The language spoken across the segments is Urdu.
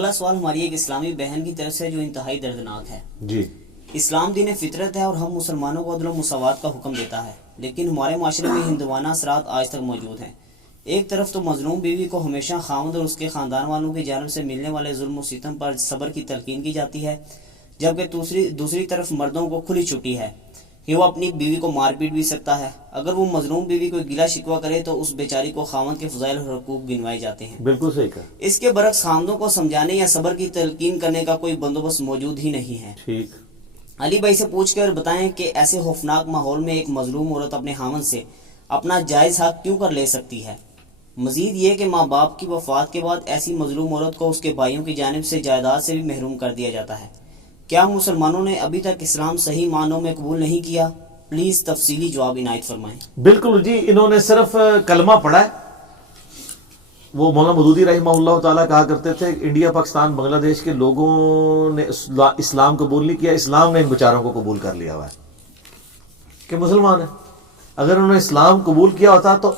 اگلا سوال ہماری ایک اسلامی بہن کی طرف سے جو انتہائی دردناک ہے. جی. اسلام دین فطرت ہے اور ہم مسلمانوں کو عدل و مساوات کا حکم دیتا ہے، لیکن ہمارے معاشرے میں ہندوانہ اثرات آج تک موجود ہیں. ایک طرف تو مظلوم بیوی کو ہمیشہ خاوند اور اس کے خاندان والوں کی جانب سے ملنے والے ظلم و ستم پر صبر کی تلقین کی جاتی ہے، جبکہ دوسری طرف مردوں کو کھلی چھٹی ہے کہ وہ اپنی بیوی کو مار پیٹ بھی سکتا ہے. اگر وہ مظلوم بیوی کو گلا شکوہ کرے تو اس بیچاری کو خاوند کے فضائل اور حقوق گنوائے جاتے ہیں. بالکل صحیح کہا. اس کے برعکس خاوندوں کو سمجھانے یا صبر کی تلقین کرنے کا کوئی بندوبست موجود ہی نہیں ہے. ٹھیک. علی بھائی سے پوچھ کر بتائیں کہ ایسے خوفناک ماحول میں ایک مظلوم عورت اپنے خاوند سے اپنا جائز حق کیوں کر لے سکتی ہے؟ مزید یہ کہ ماں باپ کی وفات کے بعد ایسی مظلوم عورت کو اس کے بھائیوں کی جانب سے جائیداد سے بھی محروم کر دیا جاتا ہے. کیا مسلمانوں نے ابھی تک اسلام صحیح معنوں میں قبول نہیں کیا؟ پلیز تفصیلی جواب عنایت فرمائیں. بالکل جی، انہوں نے صرف کلمہ پڑھا ہے. وہ مولانا مودودی رحمہ اللہ تعالیٰ کہا کرتے تھے انڈیا پاکستان بنگلہ دیش کے لوگوں نے اسلام قبول نہیں کیا، اسلام نے ان بیچاروں کو قبول کر لیا ہوا ہے کہ مسلمان ہیں. اگر انہوں نے اسلام قبول کیا ہوتا تو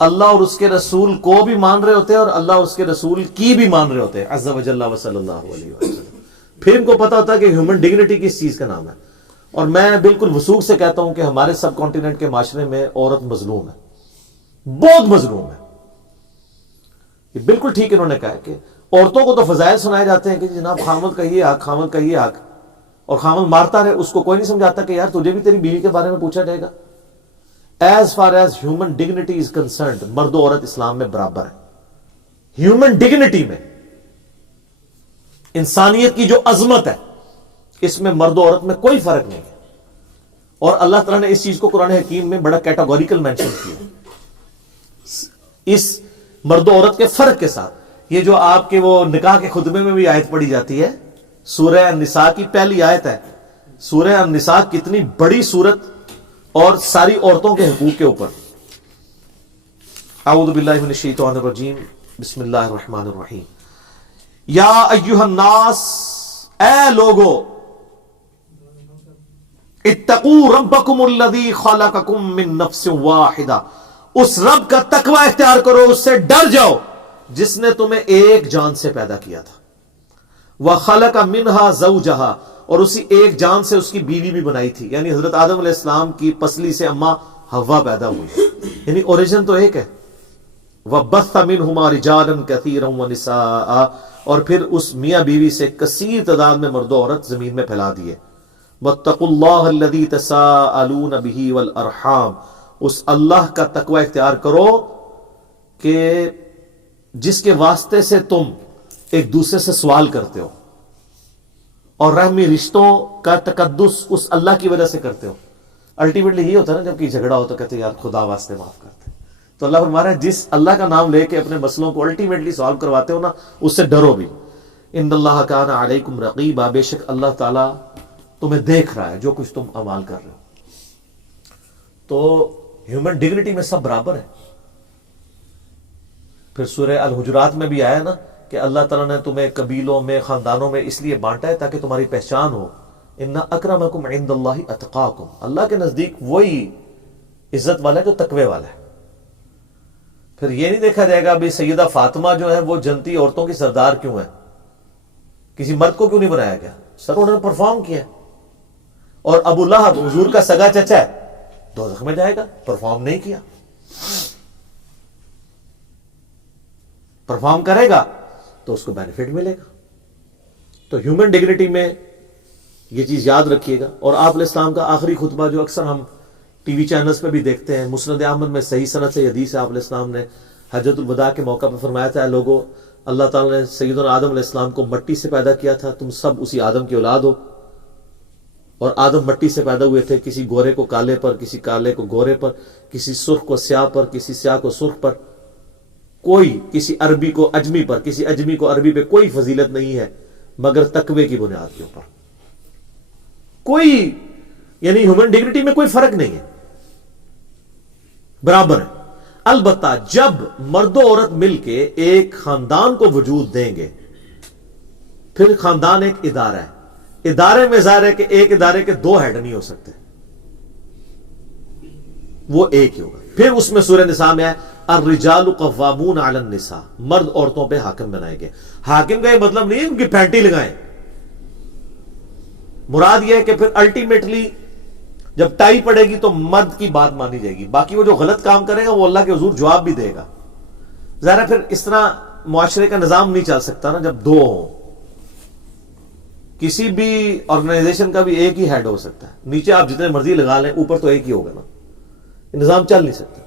اللہ اور اس کے رسول کو بھی مان رہے ہوتے اور اللہ اور اس کے رسول کی بھی مان رہے ہوتے عز و جل و صلی اللہ علیہ وسلم. پھر ان کو پتا ہوتا کہ ہیومن ڈگنیٹی کس چیز کا نام ہے. اور میں بالکل وثوق سے کہتا ہوں کہ ہمارے سب کانٹیننٹ کے معاشرے میں عورت مظلوم ہے، بہت مظلوم ہے. یہ بالکل ٹھیک انہوں نے کہا ہے کہ عورتوں کو تو فضائل سنائے جاتے ہیں کہ جناب خامد کا یہ حق، خامد کا یہ حق، اور خامد مارتا رہے. اس کو کوئی نہیں سمجھاتا کہ یار تجھے بھی تیری بیوی کے بارے میں پوچھا جائے گا. As far as human dignity is concerned, مرد و عورت اسلام میں برابر ہے. ہیومن ڈگنیٹی میں، انسانیت کی جو عظمت ہے، اس میں مرد و عورت میں کوئی فرق نہیں ہے. اور اللہ تعالیٰ نے اس چیز کو قرآن حکیم میں بڑا کیٹاگوریکل مینشن کیا اس مرد و عورت کے فرق کے ساتھ. یہ جو آپ کے وہ نکاح کے خطبے میں بھی آیت پڑھی جاتی ہے، سورہ النساء کی پہلی آیت ہے. سورہ النساء کتنی بڑی سورت اور ساری عورتوں کے حقوق کے اوپر. اعوذ باللہ من الشیطان الرجیم، بسم اللہ الرحمن الرحیم. یا ایہا الناس، اے لوگو، اتقوا ربکم الذی خلقکم من نفس واحدہ، اس رب کا تقوی اختیار کرو، اس سے ڈر جاؤ جس نے تمہیں ایک جان سے پیدا کیا تھا. وخلق منہا زوجہا، اور اسی ایک جان سے اس کی بیوی بھی بنائی تھی، یعنی حضرت آدم علیہ السلام کی پسلی سے اماں حوا پیدا ہوئی، یعنی اوریجن تو ایک ہے. وبث منہما رجالا کثیرا ونساء، اور پھر اس میاں بیوی سے کثیر تعداد میں مرد و عورت زمین میں پھیلا دیے. واتقوا اللہ الذی تساءلون بہ والارحام، اس اللہ کا تقوی اختیار کرو کہ جس کے واسطے سے تم ایک دوسرے سے سوال کرتے ہو، اور رحمی رشتوں کا تقدس اس اللہ کی وجہ سے کرتے ہو. الٹیمیٹلی یہ ہوتا ہے نا، جب کہ جھگڑا ہو تو کہتے ہیں یار خدا واسطے معاف کرتے. تو اللہ فرما رہا ہے جس اللہ کا نام لے کے اپنے مسئلوں کو الٹیمیٹلی سالو کرواتے ہو نا، اس سے ڈرو بھی. ان اللہ کان علیکم رقیبا، بے شک اللہ تعالیٰ تمہیں دیکھ رہا ہے جو کچھ تم اعمال کر رہے ہو. تو ہیومن ڈگنیٹی میں سب برابر ہے. پھر سورہ الحجرات میں بھی آیا نا کہ اللہ تعالیٰ نے تمہیں قبیلوں میں، خاندانوں میں اس لیے بانٹا ہے تاکہ تمہاری پہچان ہو. ان اکرمکم عند اللہ اتقاکم، اللہ کے نزدیک وہی عزت والا ہے جو تقوی والا ہے. پھر یہ نہیں دیکھا جائے گا بھی سیدہ فاطمہ جو ہے وہ جنتی عورتوں کی سردار کیوں ہے، کسی مرد کو کیوں نہیں بنایا گیا. سر انہوں نے پرفارم کیا. اور ابو لہب حضور کا سگا چچا ہے، دوزخ میں جائے گا، پرفارم نہیں کیا. پرفارم کرے گا تو اس کو بینیفٹ ملے گا. تو ہیومن ڈگنیٹی میں یہ چیز یاد رکھیے گا. اور آپ علیہ السلام کا آخری خطبہ جو اکثر ہم ٹی وی چینلز پہ بھی دیکھتے ہیں، مسند احمد میں صحیح سند سے حدیث ہے، آپ علیہ السلام نے حجۃ الوداع کے موقع پہ فرمایا تھا، اے لوگو، اللہ تعالیٰ نے سیدنا آدم علیہ السلام کو مٹی سے پیدا کیا تھا، تم سب اسی آدم کی اولاد ہو. اور آدم مٹی سے پیدا ہوئے تھے، کسی گورے کو کالے پر، کسی کالے کو گورے پر، کسی سرخ کو سیاہ پر، کسی سیاہ کو سرخ پر. کوئی کسی عربی کو اجمی پر، کسی اجمی کو عربی پہ کوئی فضیلت نہیں ہے مگر تقوی کی بنیاد کے اوپر. کوئی یعنی ہیومن ڈگنیٹی میں کوئی فرق نہیں ہے، برابر ہے. البتہ جب مرد و عورت مل کے ایک خاندان کو وجود دیں گے، پھر خاندان ایک ادارہ ہے. ادارے میں ظاہر ہے کہ ایک ادارے کے دو ہیڈ نہیں ہو سکتے، وہ ایک ہی ہوگا. پھر اس میں سورہ نساء میں ہے الرجال قوامون علی النساء، مرد عورتوں پہ حاکم بنائے گئے. حاکم کا یہ مطلب نہیں ہے ان کی پھینٹی لگائیں، مراد یہ ہے کہ پھر الٹیمیٹلی جب ٹائی پڑے گی تو مرد کی بات مانی جائے گی، باقی وہ جو غلط کام کرے گا وہ اللہ کے حضور جواب بھی دے گا. ظاہر ہے پھر اس طرح معاشرے کا نظام نہیں چل سکتا نا جب دو ہوں. کسی بھی آرگنائزیشن کا بھی ایک ہی ہیڈ ہو سکتا ہے، نیچے آپ جتنے مرضی لگا لیں اوپر تو ایک ہی ہوگا نا، یہ نظام چل نہیں سکتا.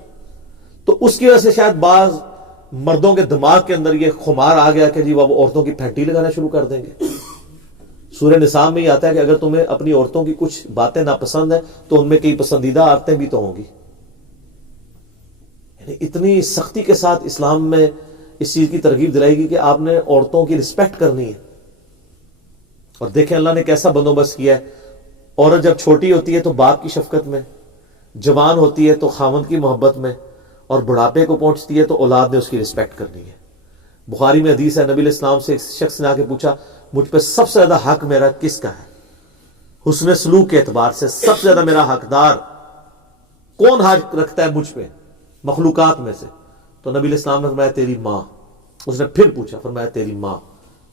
تو اس کی وجہ سے شاید بعض مردوں کے دماغ کے اندر یہ خمار آ گیا کہ جی وہ عورتوں کی پھینٹی لگانا شروع کر دیں گے. سورہ نساء میں یہ آتا ہے کہ اگر تمہیں اپنی عورتوں کی کچھ باتیں ناپسند ہیں تو ان میں کئی پسندیدہ عادتیں بھی تو ہوں گی. یعنی اتنی سختی کے ساتھ اسلام میں اس چیز کی ترغیب دلائی گی کہ آپ نے عورتوں کی رسپیکٹ کرنی ہے. اور دیکھیں اللہ نے کیسا بندوبست کیا ہے. عورت جب چھوٹی ہوتی ہے تو باپ کی شفقت میں، جوان ہوتی ہے تو خاوند کی محبت میں، اور بڑھاپے کو پہنچتی ہے تو اولاد نے اس کی رسپیکٹ کرنی ہے. بخاری میں حدیث ہے، نبی علیہ السلام سے ایک شخص نے آ کے پوچھا مجھ پہ سب سے زیادہ حق میرا کس کا ہے؟ حسن سلوک کے اعتبار سے سب سے زیادہ میرا حقدار کون حق رکھتا ہے مجھ پہ مخلوقات میں سے؟ تو نبی علیہ السلام نے فرمایا تیری ماں. اس نے پھر پوچھا، فرمایا تیری ماں.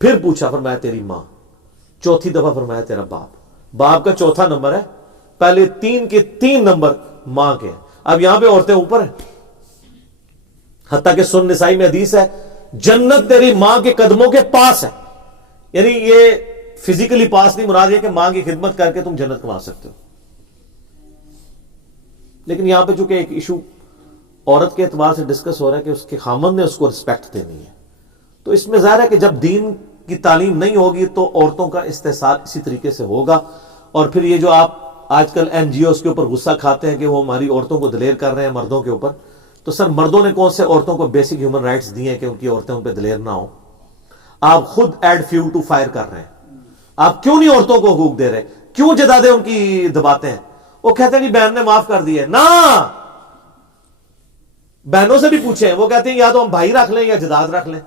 پھر پوچھا، فرمایا تیری ماں. چوتھی دفعہ فرمایا تیرا باپ. باپ کا چوتھا نمبر ہے، پہلے تین کے تین نمبر ماں کے ہیں. اب یہاں پہ عورتیں اوپر ہیں. حتیٰ کہ سنن نسائی میں حدیث ہے جنت تیری ماں کے قدموں کے پاس ہے. یعنی یہ فزیکلی پاس نہیں، مراد یہ کہ ماں کی خدمت کر کے تم جنت کما سکتے ہو. لیکن یہاں پہ چونکہ ایک ایشو عورت کے اعتبار سے ڈسکس ہو رہا ہے کہ اس کے خامند نے اس کو رسپیکٹ دینی ہے. تو اس میں ظاہر ہے کہ جب دین کی تعلیم نہیں ہوگی تو عورتوں کا استحصال اسی طریقے سے ہوگا. اور پھر یہ جو آپ آج کل این جی اوز کے اوپر غصہ کھاتے ہیں کہ وہ ہماری عورتوں کو دلیر کر رہے ہیں مردوں کے اوپر، تو سر مردوں نے کون سے عورتوں کو بیسک ہیومن رائٹس دی ہیں کہ ان کی عورتیں ان پہ دلیر نہ ہوں؟ آپ خود ایڈ فیول ٹو فائر کر رہے ہیں. آپ کیوں نہیں عورتوں کو حقوق دے رہے؟ کیوں جدادیں ان کی دباتے ہیں؟ وہ کہتے ہیں جی بہن نے معاف کر دی ہے. نہ، بہنوں سے بھی پوچھیں، وہ کہتے ہیں یا تو ہم بھائی رکھ لیں یا جداد رکھ لیں.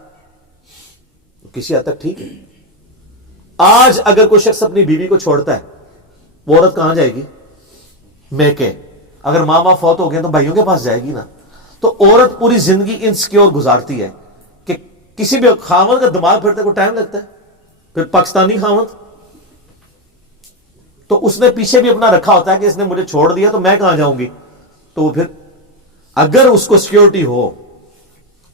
کسی حد تک ٹھیک ہے. آج اگر کوئی شخص اپنی بیوی کو چھوڑتا ہے وہ عورت کہاں جائے گی؟ میکے. اگر ماں باپ فوت ہو گئے تو بھائیوں کے پاس جائے گی نا. تو عورت پوری زندگی انسیکیور گزارتی ہے کہ کسی بھی خاوند کا دماغ پھرتے کو ٹائم لگتا ہے. پھر پاکستانی خاوند تو اس نے پیچھے بھی اپنا رکھا ہوتا ہے کہ اس نے مجھے چھوڑ دیا تو میں کہاں جاؤں گی. تو وہ پھر اگر اس کو سیکیورٹی ہو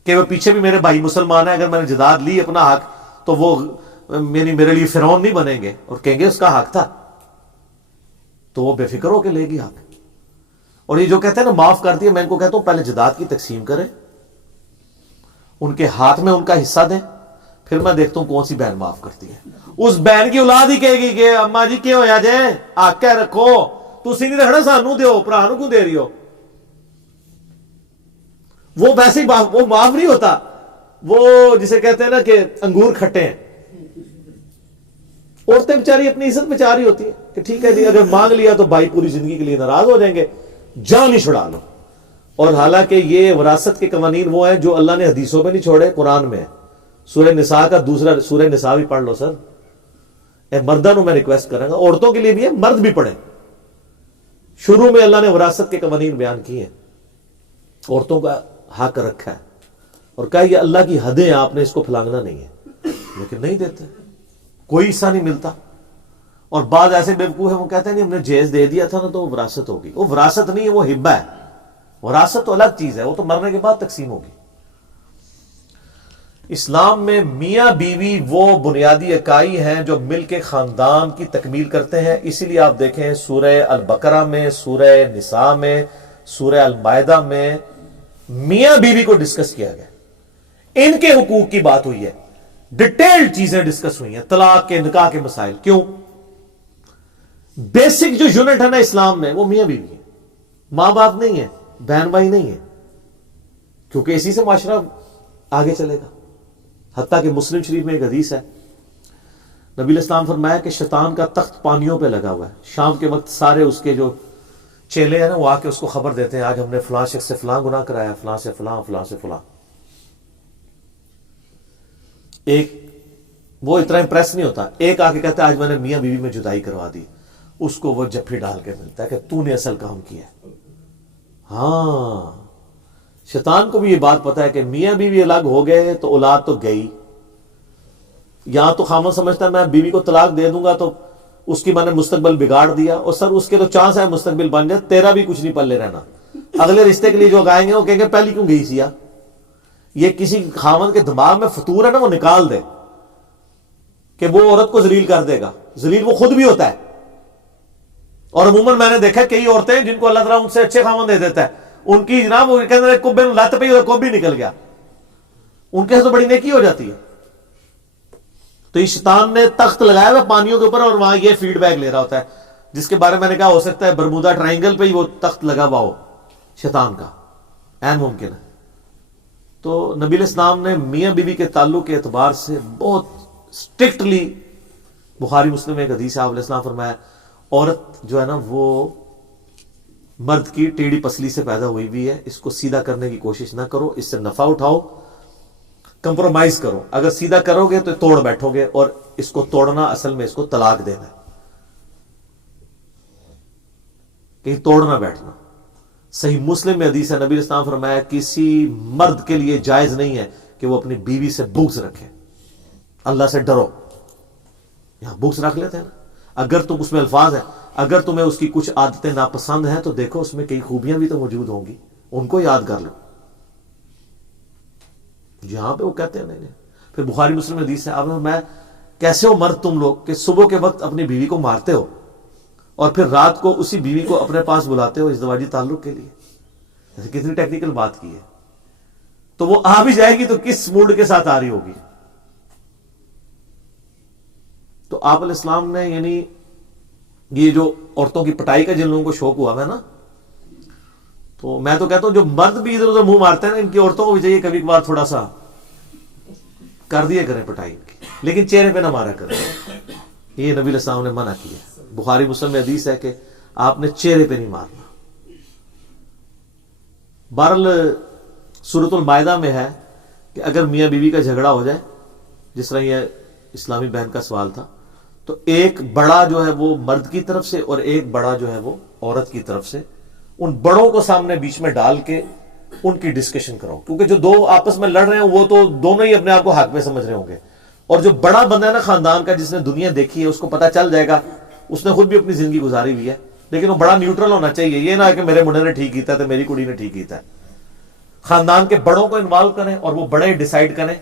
کہ وہ پیچھے بھی میرے بھائی مسلمان ہیں، اگر میں نے جداد لی اپنا حق تو وہ میرے لیے فرعون نہیں بنیں گے اور کہیں گے اس کا حق تھا، تو وہ بے فکر ہو کے لے گی حق. اور یہ جو کہتے ہیں نا معاف کرتی ہے، میں ان کو کہتا ہوں پہلے جداد کی تقسیم کریں، ان کے ہاتھ میں ان کا حصہ دیں، پھر میں دیکھتا ہوں کون سی بہن معاف کرتی ہے. اس بہن کی اولاد ہی کہے گی کہ اماں جی کیوں ہویا جائے آ کے رکھو، تسی نہیں رکھنا سانو دیو، بھرا نو کیوں دے رہی ہو. وہ ویسے ہی وہ معاف نہیں ہوتا. وہ جسے کہتے ہیں نا کہ انگور کھٹے ہیں. عورتیں بیچاری اپنی عزت بچا رہی ہوتی ہیں کہ ٹھیک ہے جی اگر مانگ لیا تو بھائی پوری زندگی کے لیے ناراض ہو جائیں گے، جان ہی چھڑا لو. اور حالانکہ یہ وراثت کے قوانین وہ ہیں جو اللہ نے حدیثوں میں نہیں چھوڑے، قرآن میں ہے. سورہ نساء کا دوسرا سورہ نساء بھی پڑھ لو سر. اے مردوں میں ریکویسٹ کروں گا، عورتوں کے لیے بھی ہے، مرد بھی پڑھیں. شروع میں اللہ نے وراثت کے قوانین بیان کیے ہیں، عورتوں کا حق رکھا ہے اور کہا یہ اللہ کی حدیں، آپ نے اس کو پھلانگنا نہیں ہے. لیکن نہیں دیتے، کوئی حصہ نہیں ملتا. اور بعض ایسے بیوقوف ہیں وہ کہتے ہیں ہم نے جائز دے دیا تھا نا تو وہ وراثت ہوگی. وہ وراثت نہیں ہے، وہ ہبہ ہے. وراثت تو الگ چیز ہے، وہ تو مرنے کے بعد تقسیم ہوگی. اسلام میں میاں بیوی وہ بنیادی اکائی ہیں جو مل کے خاندان کی تکمیل کرتے ہیں. اسی لیے آپ دیکھیں سورہ البقرہ میں، سورہ نساء میں، سورہ المائدہ میں میاں بیوی کو ڈسکس کیا گیا، ان کے حقوق کی بات ہوئی ہے، ڈیٹیلڈ چیزیں ڈسکس ہوئی ہیں، طلاق کے، نکاح کے مسائل. کیوں؟ بیسک جو یونٹ ہے نا اسلام میں وہ میاں بیوی ہے، ماں باپ نہیں ہے، بہن بھائی نہیں ہے، کیونکہ اسی سے معاشرہ آگے چلے گا. حتیٰ کہ مسلم شریف میں ایک حدیث ہے، نبی علیہ السلام فرمایا کہ شیطان کا تخت پانیوں پہ لگا ہوا ہے. شام کے وقت سارے اس کے جو چیلے ہیں نا وہ آ کے اس کو خبر دیتے ہیں آج ہم نے فلاں شخص سے فلاں گناہ کرایا، فلاں سے فلاں، فلاں سے فلاں. ایک وہ اتنا امپریس نہیں ہوتا، ایک آ کے کہتا ہے آج میں نے میاں بیوی میں جدائی کروا دی. اس کو وہ جفی ڈال کے ملتا ہے کہ تو نے اصل کام کیا. ہاں شیطان کو بھی یہ بات پتا ہے کہ میاں بیوی الگ ہو گئے تو اولاد تو گئی. یہاں تو خامن سمجھتا ہے میں بیوی کو طلاق دے دوں گا تو اس کی میں نے مستقبل بگاڑ دیا، اور سر اس کے تو چانس ہے مستقبل بن جائے، تیرا بھی کچھ نہیں پلے رہنا. اگلے رشتے کے لیے جو گائیں گے وہ کہیں گے پہلی کیوں گئی سی. یہ کسی خامن کے دماغ میں فطور ہے نا، وہ نکال دے کہ وہ عورت کو ذلیل کر دے گا. ذلیل وہ خود بھی ہوتا ہے. اور عموماً میں نے دیکھا کئی عورتیں جن کو اللہ تعالیٰ ان سے اچھے خامن دے دیتا ہے، ان کی جناب وہ کہتے ہیں کبے لت پئی اور کوب بھی نکل گیا، ان کے تو بڑی نیکی ہو جاتی ہے. تو یہ شیطان نے تخت لگایا ہوا پانیوں کے اوپر اور وہاں یہ فیڈ بیک لے رہا ہوتا ہے، جس کے بارے میں نے کہا ہو سکتا ہے برمودا ٹرائنگل پہ ہی وہ تخت لگا ہوا ہو شیطان کا، عین ممکن ہے. تو نبی علیہ السلام نے میاں بیوی کے تعلق کے اعتبار سے بہت اسٹرکٹلی، بخاری مسلم میں ایک حدیث ہے، آپ علیہ السلام فرمایا عورت جو ہے نا وہ مرد کی ٹیڑھی پسلی سے پیدا ہوئی بھی ہے، اس کو سیدھا کرنے کی کوشش نہ کرو، اس سے نفع اٹھاؤ، کمپرومائز کرو. اگر سیدھا کرو گے تو توڑ بیٹھو گے، اور اس کو توڑنا اصل میں اس کو طلاق دینا ہے، کہیں توڑنا بیٹھنا. صحیح مسلم میں حدیث ہے، نبی علیہ السلام فرمایا کسی مرد کے لیے جائز نہیں ہے کہ وہ اپنی بیوی سے بغض رکھے. اللہ سے ڈرو. یہاں بغض رکھ لیتے ہیں نا، اگر تم اس میں الفاظ ہیں، اگر تمہیں اس کی کچھ عادتیں ناپسند ہیں تو دیکھو اس میں کئی خوبیاں بھی تو موجود ہوں گی، ان کو یاد کر لو. یہاں پہ وہ کہتے ہیں نہیں. پھر بخاری مسلم حدیث ہے، آپ نے میں کیسے ہو مرد تم لوگ کہ صبح کے وقت اپنی بیوی کو مارتے ہو اور پھر رات کو اسی بیوی کو اپنے پاس بلاتے ہو ازدواجی تعلق کے لیے. جیسے کتنی ٹیکنیکل بات کی ہے. تو وہ آ بھی جائے گی تو کس موڈ کے ساتھ آ رہی ہوگی. تو آپ علیہ السلام نے یعنی یہ جو عورتوں کی پٹائی کا جن لوگوں کو شوق ہوا ہے نا، تو میں تو کہتا ہوں جو مرد بھی ادھر ادھر منہ مارتے ہیں نا، ان کی عورتوں کو بھی چاہیے کبھی کبھار تھوڑا سا کر دیا کریں پٹائی کی، لیکن چہرے پہ نہ مارا کریں. یہ نبی علیہ السلام نے منع کیا. بخاری مسلم میں حدیث ہے کہ آپ نے چہرے پہ نہیں مارنا. بہرحال سورۃ المائدہ میں ہے کہ اگر میاں بیوی کا جھگڑا ہو جائے، جس طرح یہ اسلامی بہن کا سوال تھا، تو ایک بڑا جو ہے وہ مرد کی طرف سے اور ایک بڑا جو ہے وہ عورت کی طرف سے، ان بڑوں کو سامنے بیچ میں ڈال کے ان کی ڈسکشن کرو، کیونکہ جو دو آپس میں لڑ رہے ہیں وہ تو دونوں ہی اپنے آپ کو حق میں سمجھ رہے ہوں گے. اور جو بڑا بندہ ہے نا خاندان کا، جس نے دنیا دیکھی ہے، اس کو پتا چل جائے گا، اس نے خود بھی اپنی زندگی گزاری ہوئی ہے، لیکن وہ بڑا نیوٹرل ہونا چاہیے. یہ نہ کہ میرے منڈے نے ٹھیک کیتا ہے تو میری کڑی نے ٹھیک کیتا ہے. خاندان کے بڑوں کو انوالو کریں اور وہ بڑے ڈیسائیڈ کریں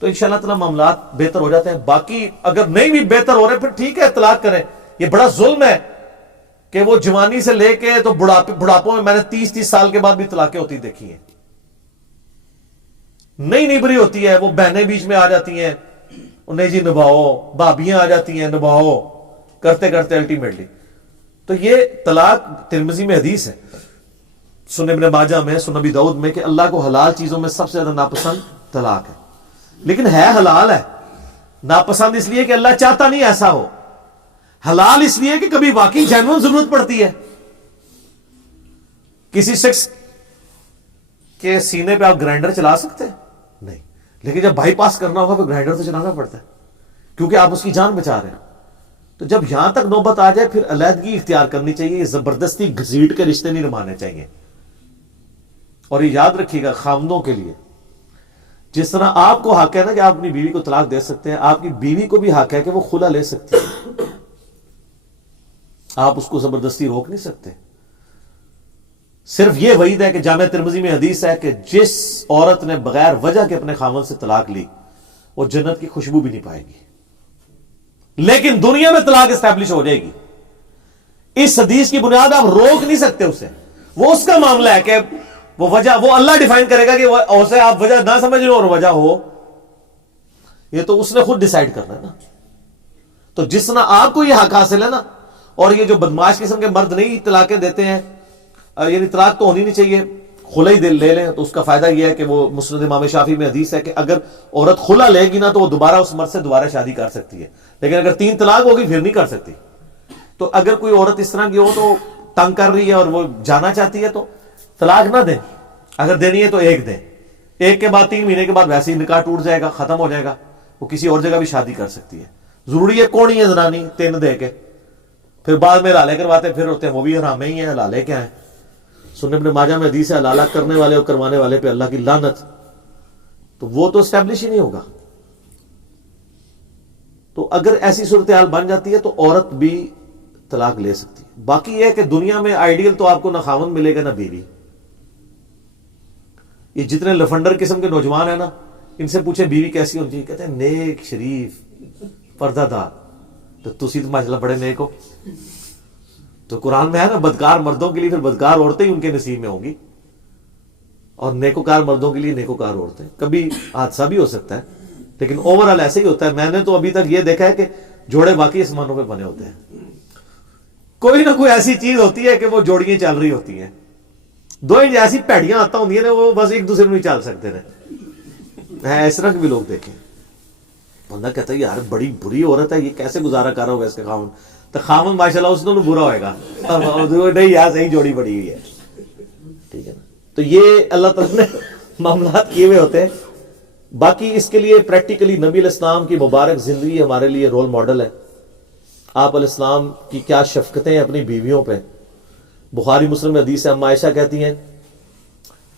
تو انشاءاللہ تعالی معاملات بہتر ہو جاتے ہیں. باقی اگر نہیں بھی بہتر ہو رہے پھر ٹھیک ہے طلاق کریں. یہ بڑا ظلم ہے کہ وہ جوانی سے لے کے تو بڑھاپوں میں نے 30 سال کے بعد بھی طلاقیں ہوتی دیکھی ہیں. نئی بری ہوتی ہے، وہ بہنیں بیچ میں آ جاتی ہیں، انہیں جی نبھاؤ، بھابیاں آ جاتی ہیں نبھاؤ، کرتے کرتے الٹیمیٹلی. تو یہ طلاق ترمذی میں حدیث ہے، سنن ابن ماجہ میں، سنن ابی داؤد میں، کہ اللہ کو حلال چیزوں میں سب سے زیادہ ناپسند طلاق ہے. لیکن ہے حلال ہے. ناپسند اس لیے کہ اللہ چاہتا نہیں ایسا ہو. حلال اس لیے کہ کبھی واقعی جینوئن ضرورت پڑتی ہے. کسی شخص کے سینے پہ آپ گرائنڈر چلا سکتے ہیں؟ نہیں. لیکن جب بائی پاس کرنا ہوگا تو گرائنڈر تو چلانا پڑتا ہے، کیونکہ آپ اس کی جان بچا رہے ہیں. تو جب یہاں تک نوبت آ جائے پھر علیحدگی اختیار کرنی چاہیے. یہ زبردستی گھسیٹ کے رشتے نہیں نبھانے چاہیے. اور یہ یاد رکھیے گا خاوندوں کے لیے، جس طرح آپ کو حق ہے نا کہ آپ اپنی بیوی کو طلاق دے سکتے ہیں، آپ کی بیوی کو بھی حق ہے کہ وہ خلا لے سکتی ہے. آپ اس کو زبردستی روک نہیں سکتے. صرف یہ وعید ہے کہ جامع ترمذی میں حدیث ہے کہ جس عورت نے بغیر وجہ کے اپنے خاوند سے طلاق لی وہ جنت کی خوشبو بھی نہیں پائے گی، لیکن دنیا میں طلاق اسٹیبلش ہو جائے گی. اس حدیث کی بنیاد آپ روک نہیں سکتے اسے. وہ اس کا معاملہ ہے کہ وہ وجہ وہ اللہ ڈیفائن کرے گا کہ اسے آپ وجہ نہ سمجھ لو اور وجہ ہو، یہ تو اس نے خود ڈیسائیڈ کرنا ہے نا. تو جس طرح آپ کو یہ حق حاصل ہے نا، اور یہ جو بدماش قسم کے مرد نہیں طلاقیں دیتے ہیں، یعنی طلاق تو ہونی نہیں چاہیے، خلا ہی لے لیں، تو اس کا فائدہ یہ ہے کہ وہ مسند امام شافعی میں حدیث ہے کہ اگر عورت خلا لے گی نا تو وہ دوبارہ اس مرد سے دوبارہ شادی کر سکتی ہے، لیکن اگر 3 طلاق ہوگی پھر نہیں کر سکتی. تو اگر کوئی عورت اس طرح کی ہو تو تنگ کر رہی ہے اور وہ جانا چاہتی ہے تو طلاق نہ دیں. اگر دینی ہے تو ایک دیں. ایک کے بعد 3 مہینے کے بعد ویسے ہی نکاح ٹوٹ جائے گا، ختم ہو جائے گا، وہ کسی اور جگہ بھی شادی کر سکتی ہے. ضروری ہے کون ہی ہے زنانی 3 دے کے پھر بعد میں حلالے کرواتے پھر ہوتے ہیں وہ بھی حرام ہی ہیں، حلالے کیا ہیں. سنن ابن ماجہ میں حدیث ہے حلالہ کرنے والے اور کروانے والے پہ اللہ کی لعنت، تو وہ تو اسٹیبلش ہی نہیں ہوگا. تو اگر ایسی صورتحال بن جاتی ہے تو عورت بھی طلاق لے سکتی ہے. باقی یہ ہے کہ دنیا میں آئیڈیل تو آپ کو نہ خاوند ملے گا نہ بیوی. یہ جتنے لفنڈر قسم کے نوجوان ہیں نا، ان سے پوچھیں بیوی کیسی ہونی چاہیے، کہتے ہیں نیک، شریف، پردہ دار. تو تسی تو ماشاءاللہ بڑے نیک ہو. تو قرآن میں ہے نا، بدکار مردوں کے لیے پھر بدکار عورتیں ہی ان کے نصیب میں ہوں گی، اور نیکوکار مردوں کے لیے نیکوکار عورتیں. کبھی حادثہ بھی ہو سکتا ہے لیکن اوورآل ایسے ہی ہوتا ہے. میں نے تو ابھی تک یہ دیکھا ہے کہ جوڑے باقی آسمانوں پہ بنے ہوتے ہیں. کوئی نہ کوئی ایسی چیز ہوتی ہے کہ وہ جوڑیاں چل رہی ہوتی ہیں. دو انج ایسی پیڑیاں آتا ہوتی ہیں وہ بس ایک دوسرے میں نہیں چل سکتے ہیں. اس طرح کے بھی لوگ دیکھیں. بندہ کہتا ہے یار بڑی بری عورت ہے، یہ کیسے گزارا کر رہا ہوگا اس کا خاوند. تو خاوند ماشاءاللہ اس نے برا ہوئے گا، نہیں یار صحیح جوڑی پڑی ہوئی ہے. ٹھیک ہے نا. تو یہ اللہ تعالیٰ نے معاملات کیے ہوئے ہوتے ہیں. باقی اس کے لیے پریکٹیکلی نبی علیہ السلام کی مبارک زندگی ہمارے لیے رول ماڈل ہے. آپ علیہ السلام کی کیا شفقتیں اپنی بیویوں پہ. بخاری مسلم میں حدیث ہے، اما عائشہ کہتی ہیں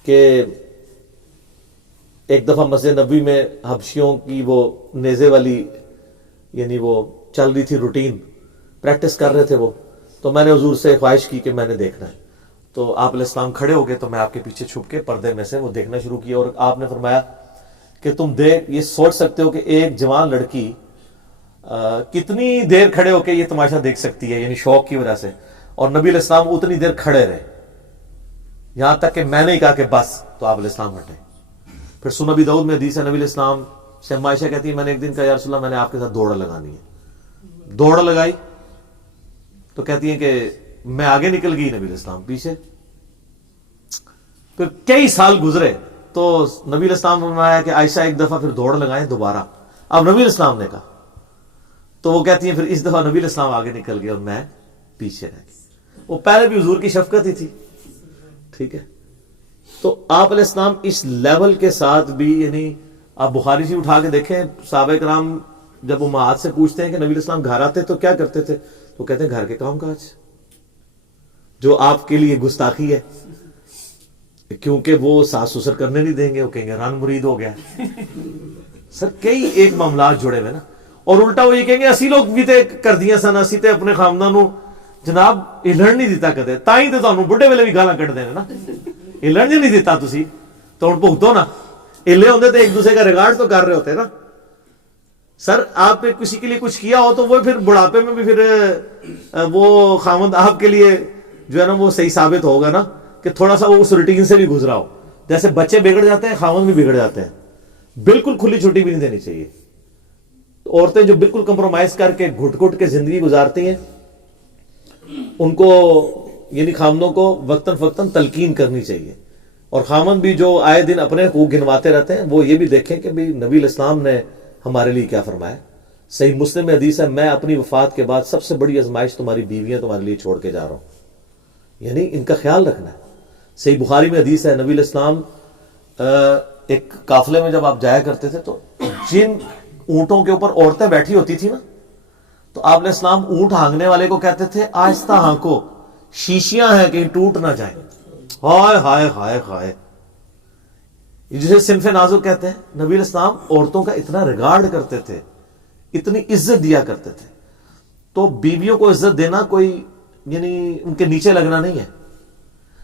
کہ ایک دفعہ مسجد نبوی میں حبشیوں کی وہ نیزے والی یعنی وہ چل رہی تھی روٹین، پریکٹس کر رہے تھے وہ. تو میں نے حضور سے خواہش کی کہ میں نے دیکھنا ہے. تو آپ علیہ السلام کھڑے ہو گئے تو میں آپ کے پیچھے چھپ کے پردے میں سے وہ دیکھنا شروع کیا. اور آپ نے فرمایا کہ تم یہ سوچ سکتے ہو کہ ایک جوان لڑکی کتنی دیر کھڑے ہو کے یہ تماشا دیکھ سکتی ہے، یعنی شوق کی وجہ سے. اور نبی علیہ السلام اتنی دیر کھڑے رہے یہاں تک کہ میں نے کہا کہ بس، تو آپ علیہ السلام ہٹے. پھر سنن ابی داؤد میں حدیث ہے، نبی علیہ السلام سے اما عائشہ کہتی ہے میں نے ایک دن کہا یا رسول اللہ میں نے آپ کے ساتھ دوڑ لگانی ہے. دوڑ لگائی تو کہتی ہیں کہ میں آگے نکل گئی، نبی علیہ السلام پیچھے. پھر کئی سال گزرے تو نبی علیہ السلام نے فرمایا کہ عائشہ ایک دفعہ پھر دوڑ لگائیں دوبارہ. اب نبی علیہ السلام نے کہا تو وہ کہتی ہیں پھر اس دفعہ نبی علیہ السلام آگے نکل گئے اور میں پیچھے رہ گئی. وہ پہلے بھی حضور کی شفقت ہی تھی. ٹھیک ہے. تو آپ علیہ السلام اس لیول کے ساتھ بھی، یعنی آپ بخاری سے اٹھا کے دیکھیں، صحابہ کرام جب امہات سے پوچھتے ہیں کہ نبی علیہ السلام گھر آتے تو کیا کرتے تھے، تو کہتے ہیں گھر کے کام کاج، جو آپ کے لیے گستاخی ہے کیونکہ وہ ساس سسر کرنے نہیں دیں گے، وہ کہیں گے ران مرید ہو گیا. سر کئی ایک معاملات جڑے ہوئے نا. اور الٹا وہ یہ کہیں گے اسی لوگ بھی تے کر دیا سن، اسی تے اپنے خاندانوں جناب ہلن نہیں دیتا کدے، تائیں تے تانوں بڈھے ویلے بھی گالاں کٹ دینے نا. ہلن جو نہیں دیتا تسی تو ہن بھگتو نا. ہلے ہوندے تے ایک دوسرے کا ریگارڈ تو کر رہے ہوتے نا. سر آپ نے کسی کے لیے کچھ کیا ہو تو وہ پھر بڑھاپے میں بھی پھر وہ خاوند آپ کے لیے جو ہے نا وہ صحیح ثابت ہوگا نا کہ تھوڑا سا وہ اس روٹین سے بھی گزرا ہو. جیسے بچے بگڑ جاتے ہیں خاوند بھی بگڑ جاتے ہیں. بالکل کھلی چھٹی بھی نہیں دینی چاہیے. عورتیں جو بالکل کمپرومائز کر کے گھٹ گھٹ کے زندگی گزارتی ہیں ان کو یعنی خامدوں کو وقتاً فوقتاً تلقین کرنی چاہیے. اور خامند بھی جو آئے دن اپنے حقوق گنواتے رہتے ہیں وہ یہ بھی دیکھیں کہ بھی نبی علیہ السلام نے ہمارے لیے کیا فرمایا. صحیح مسلم میں حدیث ہے میں اپنی وفات کے بعد سب سے بڑی آزمائش تمہاری بیویاں تمہارے لیے چھوڑ کے جا رہا ہوں، یعنی ان کا خیال رکھنا ہے. صحیح بخاری میں حدیث ہے نبی علیہ السلام ایک قافلے میں جب آپ جایا کرتے تھے تو جن اونٹوں کے اوپر عورتیں بیٹھی ہوتی تھی نا تو آپ علیہ السلام اونٹ ہانکنے والے کو کہتے تھے آہستہ ہانکو، شیشیاں ہیں کہیں ٹوٹ نہ جائیں. ہائے ہائے ہائے ہائے، جسے صنف نازک کہتے ہیں. نبی علیہ السلام عورتوں کا اتنا ریگارڈ کرتے تھے، اتنی عزت دیا کرتے تھے. تو بیویوں کو عزت دینا کوئی یعنی ان کے نیچے لگنا نہیں ہے.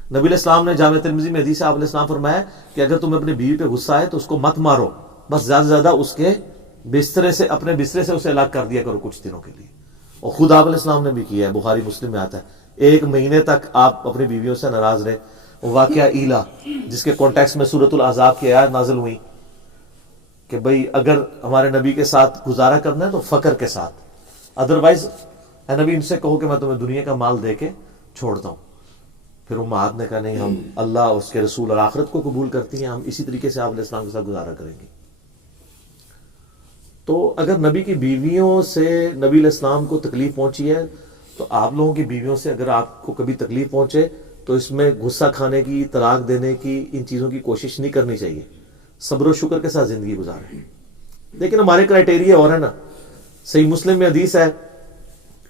نبی علیہ السلام نے جامع ترمذی میں حدیث آپ علیہ السلام فرمایا کہ اگر تمہیں اپنی بیوی پہ غصہ آئے تو اس کو مت مارو، بس زیادہ سے زیادہ اس کے بسترے سے اپنے بسترے سے اسے الگ کر دیا کرو کچھ دنوں کے لیے. اور خود آپ علیہ السلام نے بھی کیا ہے، بخاری مسلم میں آتا ہے 1 مہینے تک آپ اپنی بیویوں سے ناراض رہے. واقعہ ایلا جس کے کانٹیکس میں سورۃ الاحزاب کی آیات نازل ہوئی کہ بھئی اگر ہمارے نبی کے ساتھ گزارا کرنا ہے تو فقر کے ساتھ، ادروائز اے نبی ان سے کہو کہ میں تمہیں دنیا کا مال دے کے چھوڑتا ہوں. پھر امہات نے کہا نہیں، ہم اللہ اور اس کے رسول اور آخرت کو قبول کرتی ہیں، ہم اسی طریقے سے آپ علیہ السلام کے ساتھ گزارا کریں گے. تو اگر نبی کی بیویوں سے نبی علیہ السلام کو تکلیف پہنچی ہے تو آپ لوگوں کی بیویوں سے اگر آپ کو کبھی تکلیف پہنچے تو اس میں غصہ کھانے کی، طلاق دینے کی، ان چیزوں کی کوشش نہیں کرنی چاہیے. صبر و شکر کے ساتھ زندگی گزاریں. لیکن ہمارے کرائٹیریا اور ہے نا. صحیح مسلم میں حدیث ہے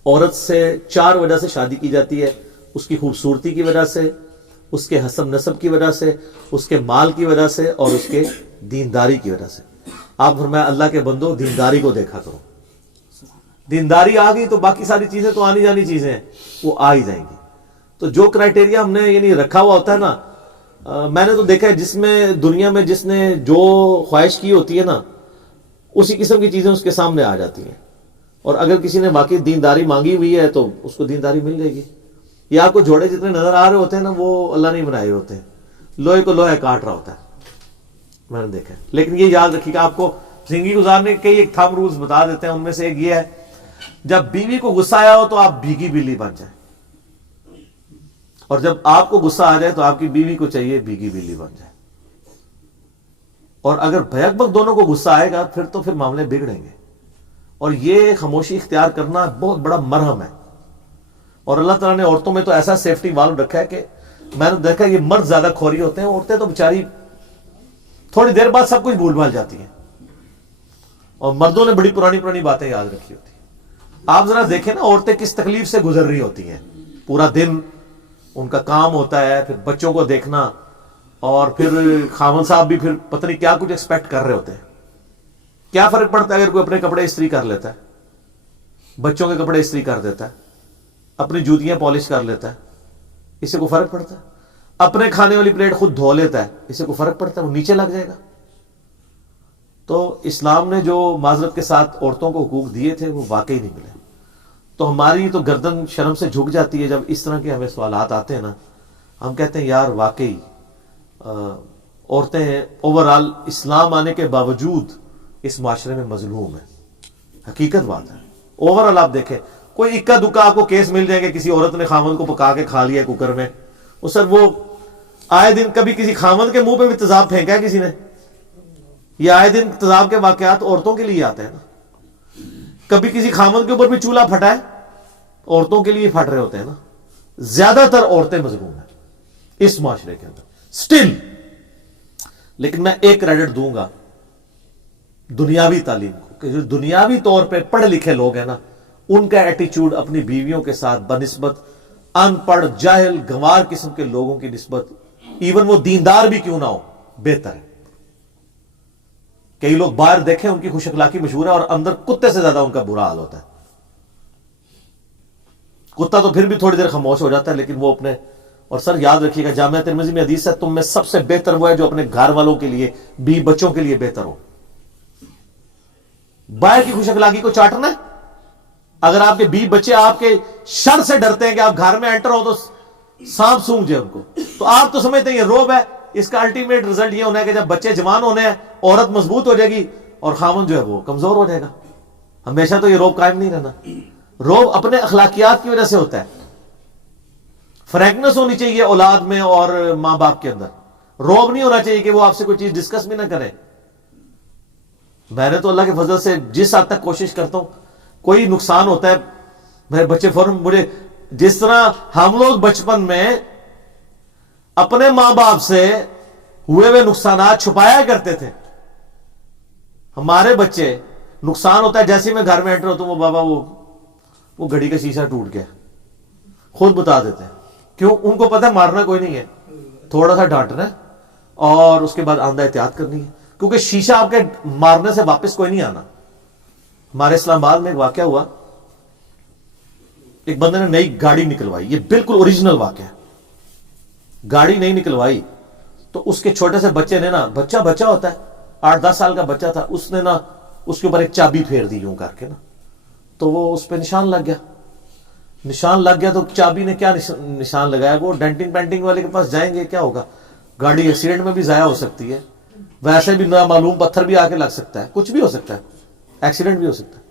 عورت سے 4 وجہ سے شادی کی جاتی ہے: اس کی خوبصورتی کی وجہ سے، اس کے حسب نسب کی وجہ سے، اس کے مال کی وجہ سے، اور اس کے دینداری کی وجہ سے۔ آپ فرمایا اللہ کے بندو دینداری کو دیکھا کرو، دینداری آ گئی تو باقی ساری چیزیں تو آنی جانی چیزیں ہیں، وہ آ ہی جائیں گی۔ تو جو کرائٹیریا ہم نے یعنی رکھا ہوا ہوتا ہے نا، میں نے تو دیکھا ہے جس میں دنیا میں جس نے جو خواہش کی ہوتی ہے نا، اسی قسم کی چیزیں اس کے سامنے آ جاتی ہیں۔ اور اگر کسی نے واقعی دینداری مانگی ہوئی ہے تو اس کو دینداری مل جائے گی۔ یہ آپ کو جھوڑے جتنے نظر آ رہے ہوتے ہیں نا، وہ اللہ نہیں بنائے ہوتے ہیں، لوہے کو لوہے کاٹ رہا ہوتا ہے، میں نے دیکھا ہے۔ لیکن یہ یاد رکھیے گا، آپ کو زندگی گزارنے کے ایک تھم رولز بتا دیتے ہیں، ان میں سے ایک یہ ہے، جب بیوی کو غصہ آیا ہو تو آپ بھیگی بلی بن جائیں، اور جب آپ کو غصہ آ جائے تو آپ کی بیوی کو چاہیے بھیگی بلی بن جائے۔ اور اگر بھیک بک دونوں کو غصہ آئے گا پھر معاملے بگڑیں گے۔ اور یہ خاموشی اختیار کرنا بہت بڑا مرہم ہے۔ اور اللہ تعالیٰ نے عورتوں میں تو ایسا سیفٹی والو رکھا ہے کہ میں نے دیکھا یہ مرد زیادہ کھوری ہوتے ہیں، عورتیں تو بیچاری تھوڑی دیر بعد سب کچھ بھول بھال جاتی ہیں، اور مردوں نے بڑی پرانی باتیں یاد رکھی ہوتی ہیں۔ آپ ذرا دیکھیں نا عورتیں کس تکلیف سے گزر رہی ہوتی ہیں، پورا دن ان کا کام ہوتا ہے، پھر بچوں کو دیکھنا، اور پھر خاوند صاحب بھی پھر پتہ نہیں کیا کچھ ایکسپیکٹ کر رہے ہوتے ہیں۔ کیا فرق پڑتا ہے اگر کوئی اپنے کپڑے استری کر لیتا ہے، بچوں کے کپڑے استری کر دیتا ہے، اپنی جوتیاں پالش کر لیتا ہے، اس سے کوئی فرق پڑتا ہے؟ اپنے کھانے والی پلیٹ خود دھو لیتا ہے، اس سے کوئی فرق پڑتا ہے؟ وہ نیچے لگ جائے گا۔ تو اسلام نے جو معذرت کے ساتھ عورتوں کو حقوق دیے تھے وہ واقعی نہیں ملے۔ تو ہماری تو گردن شرم سے جھک جاتی ہے جب اس طرح کے ہمیں سوالات آتے ہیں نا، ہم کہتے ہیں یار واقعی عورتیں اوورآل اسلام آنے کے باوجود اس معاشرے میں مظلوم ہیں۔ حقیقت بات ہے، اوورآل آپ دیکھیں کوئی اکا دکا آپ کو کیس مل جائے گا، کسی عورت نے خامند کو پکا کے کھا لیا کوکر میں، وہ آئے دن کبھی کسی خامند کے منہ پہ بھی تیزاب پھینکا ہے کسی نے؟ یہ آئے دن تیزاب کے واقعات عورتوں کے لیے آتے ہیں نا۔ کبھی کسی خامند کے اوپر بھی چولہا پھٹا ہے، عورتوں کے لیے پھٹ رہے ہوتے ہیں نا۔ زیادہ تر عورتیں مظلوم ہیں اس معاشرے کے اندر سٹل۔ لیکن میں ایک کریڈٹ دوں گا دنیاوی تعلیم کو، کہ جو دنیاوی طور پہ پڑھے لکھے لوگ ہیں نا، ان کا ایٹیچیوڈ اپنی بیویوں کے ساتھ بنسبت ان پڑھ جاہل گنوار قسم کے لوگوں کی نسبت، ایون وہ دیندار بھی کیوں نہ ہو، بہتر ہے۔ کئی لوگ باہر دیکھیں ان کی خوش اخلاقی مشہور ہے، اور اندر کتے سے زیادہ ان کا برا حال ہوتا ہے۔ کتا تو پھر بھی تھوڑی دیر خاموش ہو جاتا ہے، لیکن وہ اپنے، اور سر یاد رکھیے گا جامعہ ترمذی میں حدیث ہے، تم میں سب سے بہتر وہ ہے جو اپنے گھر والوں کے لیے، بیوی بچوں کے لیے بہتر ہو۔ باہر کی خوش اخلاقی کو چاٹنا ہے؟ اگر آپ کے بیوی بچے آپ کے شر سے ڈرتے ہیں کہ آپ گھر میں انٹر ہو تو سانپ سونگ جائے ان کو، تو آپ تو سمجھتے ہیں یہ روب ہے۔ اس کا الٹیمیٹ رزلٹ یہ ہونا ہے کہ جب بچے جوان ہونے ہیں، عورت مضبوط ہو جائے گی اور خامن جو ہے وہ کمزور ہو جائے گا۔ ہمیشہ تو یہ روب قائم نہیں رہنا۔ روب اپنے اخلاقیات کی وجہ سے ہوتا ہے۔ فرینکنس ہونی چاہیے اولاد میں اور ماں باپ کے اندر۔ روب نہیں ہونا چاہیے کہ وہ آپ سے کوئی چیز ڈسکس بھی نہ کریں۔ میں نے تو اللہ کے فضل سے جس حد تک کوشش کرتا ہوں، کوئی نقصان ہوتا ہے میرے بچے فوراً مجھے، جس طرح ہم لوگ بچپن میں اپنے ماں باپ سے ہوئے ہوئے نقصانات چھپایا کرتے تھے، ہمارے بچے نقصان ہوتا ہے جیسے میں گھر میں انٹر ہوتا ہوں، وہ بابا وہ گھڑی کا شیشہ ٹوٹ گیا، خود بتا دیتے ہیں۔ کیوں؟ ان کو پتہ ہے مارنا کوئی نہیں ہے، تھوڑا سا ڈانٹنا ہے اور اس کے بعد آندہ احتیاط کرنی ہے، کیونکہ شیشہ آپ کے مارنے سے واپس کوئی نہیں آنا۔ ہمارے اسلام آباد میں ایک واقعہ ہوا، ایک بندے نے نئی گاڑی نکلوائی، یہ بالکل اوریجنل واقعہ ہے۔ گاڑی نہیں نکلوائی تو اس کے چھوٹے سے بچے نے نا، بچہ ہوتا ہے 8-10 سال کا بچہ تھا، اس نے نا اس کے اوپر ایک چابی پھیر دی یوں کر کے نا، تو وہ اس پہ نشان لگ گیا۔ تو چابی نے کیا نشان لگایا؟ وہ ڈینٹنگ پینٹنگ والے کے پاس جائیں گے، کیا ہوگا؟ گاڑی ایکسیڈنٹ میں بھی ضائع ہو سکتی ہے، ویسے بھی نامعلوم پتھر بھی آ کے لگ سکتا ہے، کچھ بھی ہو سکتا ہے، ایکسیڈنٹ بھی ہو سکتا ہے۔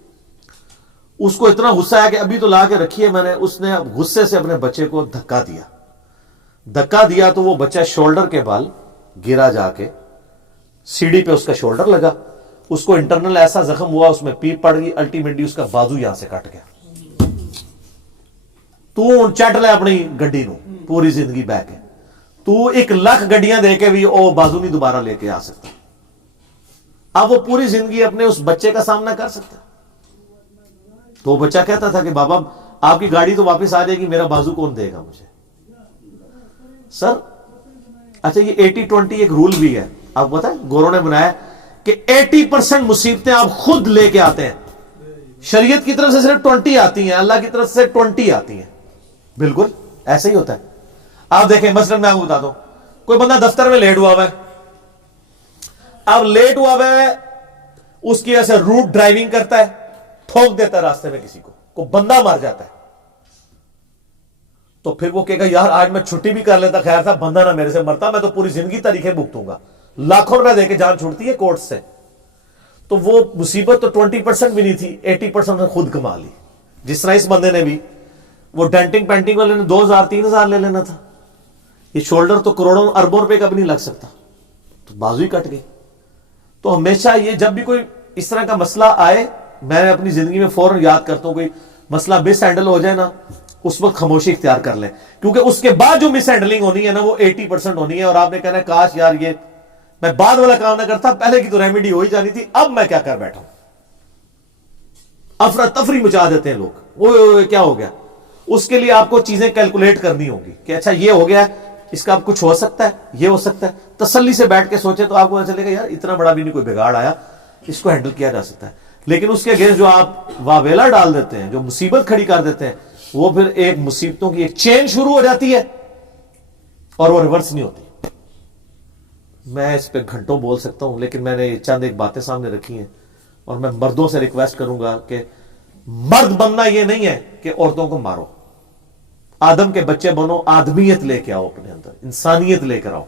اس کو اتنا غصہ ہے کہ ابھی تو لا کے رکھی ہے میں نے، اس نے غصے سے اپنے بچے کو دھکا دیا تو وہ بچہ شولڈر کے بال گرا، جا کے سیڑھی پہ اس کا شولڈر لگا، اس کو انٹرنل ایسا زخم ہوا، اس میں پیپ پڑ گئی، الٹیمیٹلی اس کا بازو یہاں سے کٹ گیا۔ تو چٹ لے اپنی گڈی نو پوری زندگی بہ کے، تو 1,00,000 گڈیاں دے کے بھی وہ بازو نہیں دوبارہ لے کے آ سکتا۔ اب وہ پوری زندگی اپنے اس بچے کا سامنا کر سکتا۔ تو وہ بچہ کہتا تھا کہ بابا آپ کی گاڑی تو واپس آ جائے گی، میرا بازو کون دے گا مجھے؟ سر اچھا یہ 80-20 ایک رول بھی ہے آپ پتہ ہے گوروں نے بنایا کہ 80% مصیبتیں آپ خود لے کے آتے ہیں, شریعت کی طرف سے صرف 20 آتی ہیں, اللہ کی طرف سے 20 آتی ہیں. بالکل ایسا ہی ہوتا ہے. آپ دیکھیں مثلا میں آپ کو بتاتا ہوں, کوئی بندہ دفتر میں لیٹ ہوا ہے, اب لیٹ ہوا ہے, اس کی وجہ سے روٹ ڈرائیونگ کرتا ہے, ٹھوک دیتا ہے راستے میں کسی کو بندہ مار جاتا ہے, تو پھر وہ کہے گا یار آج میں چھٹی بھی کر لیتا, خیر تھا بندہ نہ میرے سے مرتا, میں تو پوری زندگی تاریخیں بھگتوں گا. لاکھوں روپے دے کے جان چھوڑتی ہے کورٹ سے. تو وہ مصیبت تو 20% بھی نہیں تھی, 80% نے خود کما لی. جس طرح اس بندے نے بھی, وہ ڈینٹنگ پینٹنگ والے نے 2000-3000 لے لینا تھا, یہ شولڈر تو کروڑوں اربوں روپے کا بھی نہیں لگ سکتا, تو بازو ہی کٹ گئی. تو ہمیشہ یہ جب بھی کوئی اس طرح کا مسئلہ آئے, میں اپنی زندگی میں فوراً یاد کرتا ہوں, کوئی مسئلہ مس ہینڈل ہو جائے نا, اس وقت خاموشی اختیار کر لیں, کیونکہ اس کے بعد جو مس ہینڈلنگ ہونی ہے نا وہ 80% ہونی ہے, اور آپ نے کہنا ہے کاش یار یہ میں بعد والا کام نہ کرتا, پہلے کی تو ریمیڈی ہو ہی جانی تھی, اب میں کیا کر بیٹھا ہوں. افراتفری مچا دیتے ہیں لوگ, وہ کیا ہو گیا, اس کے لیے آپ کو چیزیں کیلکولیٹ کرنی ہوگی کہ اچھا یہ ہو گیا, اس کا اب کچھ ہو سکتا ہے, یہ ہو سکتا ہے. تسلی سے بیٹھ کے سوچے تو آپ کو پتہ چلے گا یار اتنا بڑا بھی نہیں کوئی بگاڑ آیا, اس کو ہینڈل کیا جا سکتا ہے. لیکن اس کے اگینسٹ جو آپ واویلا ڈال دیتے ہیں, جو مصیبت کھڑی کر دیتے ہیں, وہ پھر ایک مصیبتوں کی ایک چین شروع ہو جاتی ہے اور وہ ریورس نہیں ہوتی. میں اس پہ گھنٹوں بول سکتا ہوں, لیکن میں نے چند ایک باتیں سامنے رکھی ہیں, اور میں مردوں سے ریکویسٹ کروں گا کہ مرد بننا یہ نہیں ہے کہ عورتوں کو مارو, آدم کے بچے بنو, آدمیت لے کے آؤ اپنے اندر, انسانیت لے کر آؤ,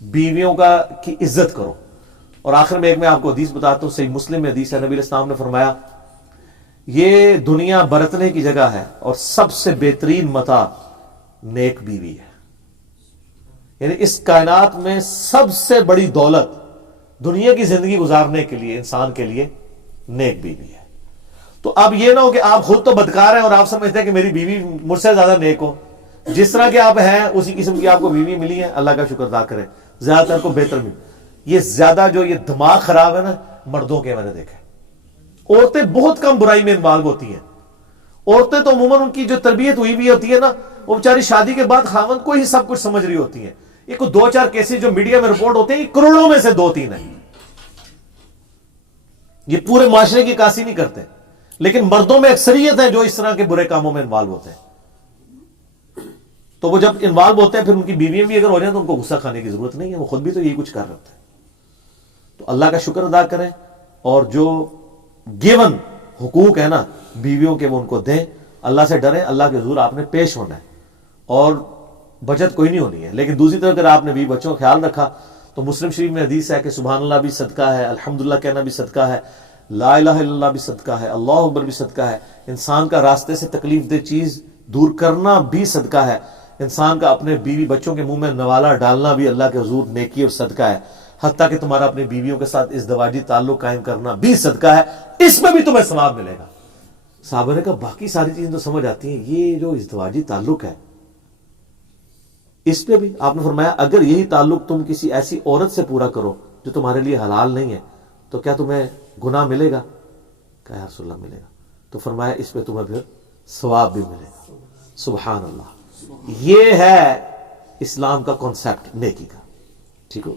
بیویوں کی عزت کرو. اور آخر میں ایک میں آپ کو حدیث بتاتا ہوں, صحیح مسلم میں حدیث ہے, نبی علیہ السلام نے فرمایا یہ دنیا برتنے کی جگہ ہے اور سب سے بہترین متاع نیک بیوی ہے. یعنی اس کائنات میں سب سے بڑی دولت دنیا کی زندگی گزارنے کے لیے انسان کے لیے نیک بیوی ہے. تو اب یہ نہ ہو کہ آپ خود تو بدکار ہیں اور آپ سمجھتے ہیں کہ میری بیوی مجھ سے زیادہ نیک ہو. جس طرح کے آپ ہیں اسی قسم کی آپ کو بیوی ملی ہے, اللہ کا شکر ادا کریں, زیادہ تر کو بہتر ملی. یہ زیادہ جو یہ دماغ خراب ہے نا مردوں کے, میں نے دیکھا. عورتیں بہت کم برائی میں انوالو ہوتی ہیں. عورتیں تو عموماً ان کی جو تربیت ہوئی بھی ہوتی ہے نا, وہ بیچاری شادی کے بعد خاوند کو ہی سب کچھ سمجھ رہی ہوتی ہیں. یہ کوئی 2-4 کیسز جو میڈیا میں رپورٹ ہوتے ہیں, یہ کروڑوں میں سے 2-3 ہیں. یہ پورے معاشرے کی عکاسی نہیں کرتے, لیکن مردوں میں اکثریت ہے جو اس طرح کے برے کاموں میں انوالو ہوتے ہیں. تو وہ جب انوالو ہوتے ہیں پھر ان کی بیویاں بھی اگر ہو جائیں تو ان کو غصہ کھانے کی ضرورت نہیں ہے, وہ خود بھی تو یہی کچھ کر رہے ہوتے ہیں. تو اللہ کا شکر ادا کریں, اور جو گیون حقوق ہے نا بیویوں کے وہ ان کو دیں. اللہ سے ڈریں, اللہ کے حضور آپ نے پیش ہونا ہے, اور بچت کوئی نہیں ہونی ہے. لیکن دوسری طرف اگر آپ نے بیوی بچوں کا خیال رکھا تو مسلم شریف میں حدیث ہے کہ سبحان اللہ بھی صدقہ ہے, الحمدللہ کہنا بھی صدقہ ہے, لا الہ الا اللہ بھی صدقہ ہے, اللہ اکبر بھی صدقہ ہے, انسان کا راستے سے تکلیف دہ چیز دور کرنا بھی صدقہ ہے, انسان کا اپنے بیوی بچوں کے منہ میں نوالا ڈالنا بھی اللہ کے حضور نیکی اور صدقہ ہے, حتیٰ کہ تمہارا اپنی بیویوں کے ساتھ ازدواجی تعلق قائم کرنا بھی صدقہ ہے, اس میں بھی تمہیں ثواب ملے گا. صحابہ نے کہا باقی ساری چیزیں تو سمجھ آتی ہیں, یہ جو ازدواجی تعلق ہے اس پہ بھی آپ نے فرمایا اگر یہی تعلق تم کسی ایسی عورت سے پورا کرو جو تمہارے لیے حلال نہیں ہے تو کیا تمہیں گناہ ملے گا؟ کہا یا رسول اللہ ملے گا. تو فرمایا اس پہ تمہیں پھر ثواب بھی ملے گا. سبحان اللہ, یہ ہے اسلام کا کانسیپٹ نیکی کا. ٹھیک ہو.